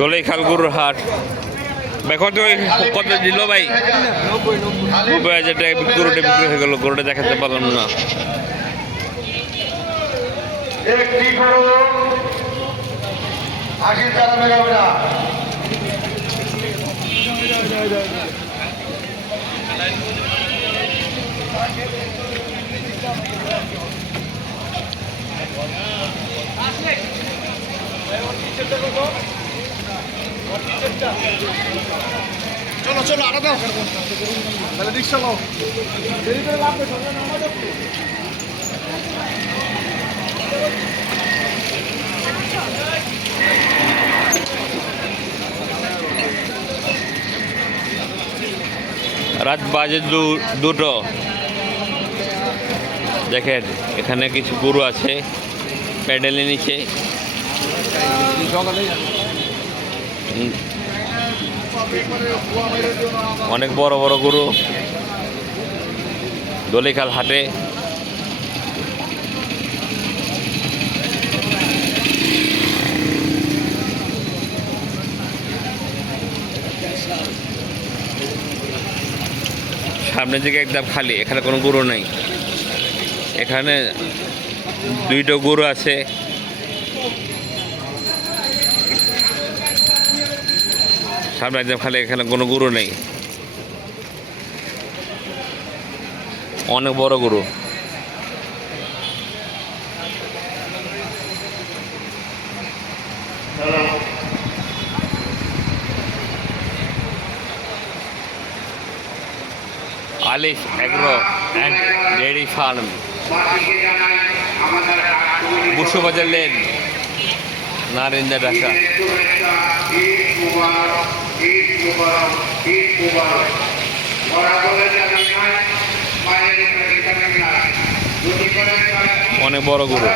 দোলেখাল গরুর হাট। ভাই কত দিল ভাই? 90,000 টাকা গরুটা বিক্রি হয়ে গেল। গরুটা দেখাতে পারলাম না। একটি গরু 80 টাকা মেগাবে না। চলো চলো আরো দাও তাহলে রিক্সা নাও দেরি করে লাভ নেই সঙ্গে নামা যাবে রাত বাজে দুটো। দেখেন এখানে কিছু গরু আছে প্যাডেলের নিচে। অনেক বড় বড় গরু দোলেখাল হাটে। সামনের দিকে একদম খালি, এখানে কোনো গরু নেই। এখানে দুইটা গরু আছে। সামনে একদম খালি, এখানে কোনো গরু নেই। অনেক বড় গরু। Alif agro and dairy farm, Basubazar lane, Narinda, Dhaka. অনেক বড় গরু।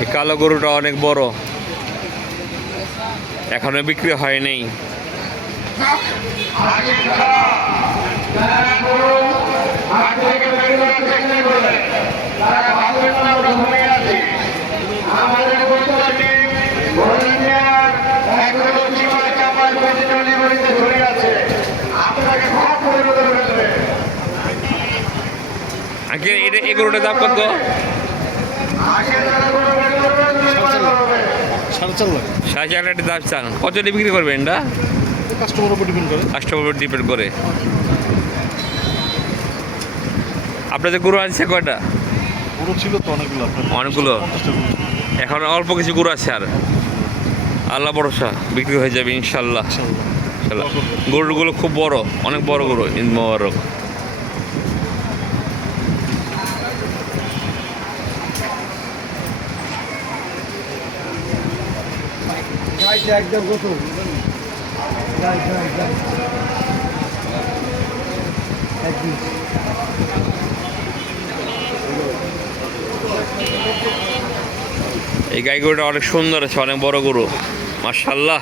এই কালো গরুটা অনেক বড়, এখনো বিক্রি হয়নি। এই গরুটার দাম কত? 4.5 দাম চান। কত বিক্রি করবেন? এটা কাস্টমার উপর ডিপেন্ড করে। কাস্টমার উপর ডিপেন্ড করে। আপনাদের গরু আছে কয়টা? গরু ছিল তো অনেকগুলো। অনেকগুলো, এখন অল্প কিছু গরু আছে। আর আল্লাহ ভরসা বিক্রি হয়ে যাবে ইনশাল্লাহ। গরুগুলো খুব বড়, অনেক বড় গরু। ঈদ মোবারক। একদম গোসল এই গাই গরুটা অনেক সুন্দর আছে, অনেক বড় গরু মাশাআল্লাহ,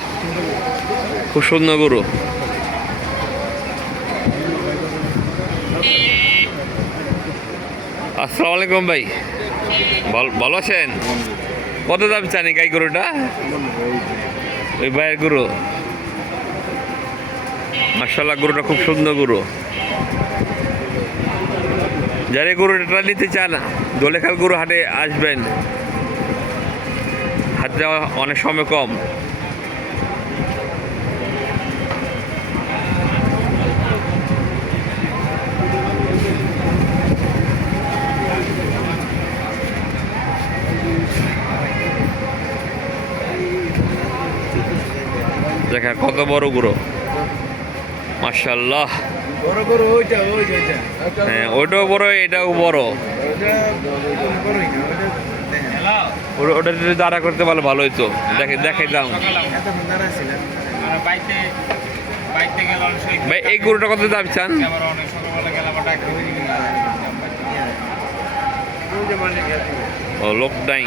খুব সুন্দর গরু। আসসালামু আলাইকুম ভাই, ভালো আছেন? কত দাম চান এই গাই গরুটা? ওই ভাইয়ের গরু মাশাআল্লাহ, গরুটা খুব সুন্দর গরু। যারা গরুটা নিতে চান দোলেখাল গরু হাটে আসবেন, হাট যাওয়া অনেক সময় কম। দেখা কত বড় গুঁড়ো, মাশাআল্লাহ। বড় গরু ওইটা হ্যাঁ, ওইটাও বড়, এটাও বড়। বড়ই না ওটা যদি দাঁড়া করতে পারলে ভালো হইতো। দেখাইতাম এত সুন্দর আছে না ভাই। এই গরুটা কত দাম চান? ও, লোক নাই।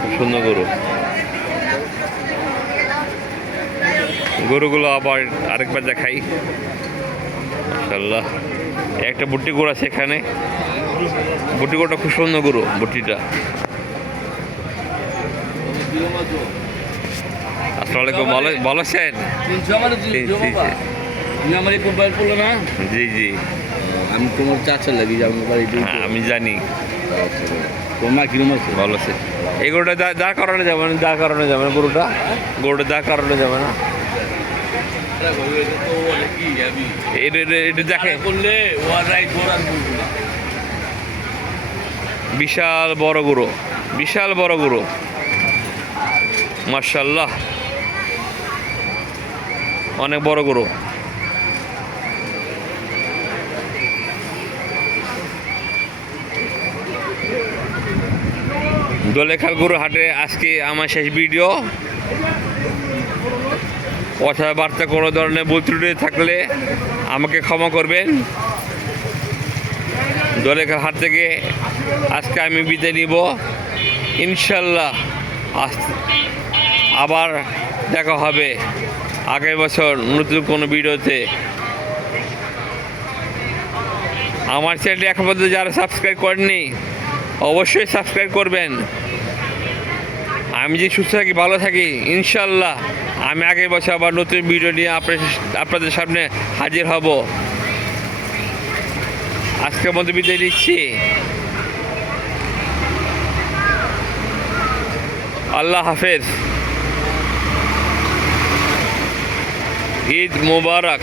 খুব সুন্দর গরু। গরুগুলো আবার আরেকবার দেখাই, মাশাআল্লাহ। একটা বুটি গরু আছে এখানে, বুটি গরুটা খুব সুন্দর গরু। বুটিটা আসসালামু আলাইকুম, ভালো আছেন? আমার এই মোবাইল পড়লো না, জি জি, আমি তোমার চাচার লাগি যাবো বাড়িতে। হ্যাঁ, আমি জানি তোমার কিরম আছে? ভালো আছে। এই গরুটা যার কারণে যাবে না, যার কারণে যাবে না, গরুটা যার কারণে যাবে না। এটা দেখে করলে ওয়ার রাইট ঘোরার বলবো না। বিশাল বড় গরু, বিশাল বড় গরু, মাশাআল্লাহ, অনেক বড় গরু। দোলেখাল গরু হাটে আজকে আমার শেষ ভিডিও। কথাবার্তা কোনো ধরনের ভুল ত্রুটি থাকলে আমাকে ক্ষমা করবেন। দোলেখাল হাট থেকে আজকে আমি বিদায় নিব, ইনশাল্লাহ। আবার দেখা হবে আগের বছর নতুন কোনো ভিডিওতে। আমার চ্যানেলটি এখন পর্যন্ত যারা সাবস্ক্রাইব করেননি অবশ্যই সাবস্ক্রাইব করবেন। আমি যে সুস্থ থাকি, ভালো থাকি, ইনশাল্লাহ আমি আগের বছর আবার নতুন ভিডিও নিয়ে আপনাদের সামনে হাজির হব। আজকের মতো বিদায় নিচ্ছি। আল্লাহ হাফেজ, ঈদ মোবারক।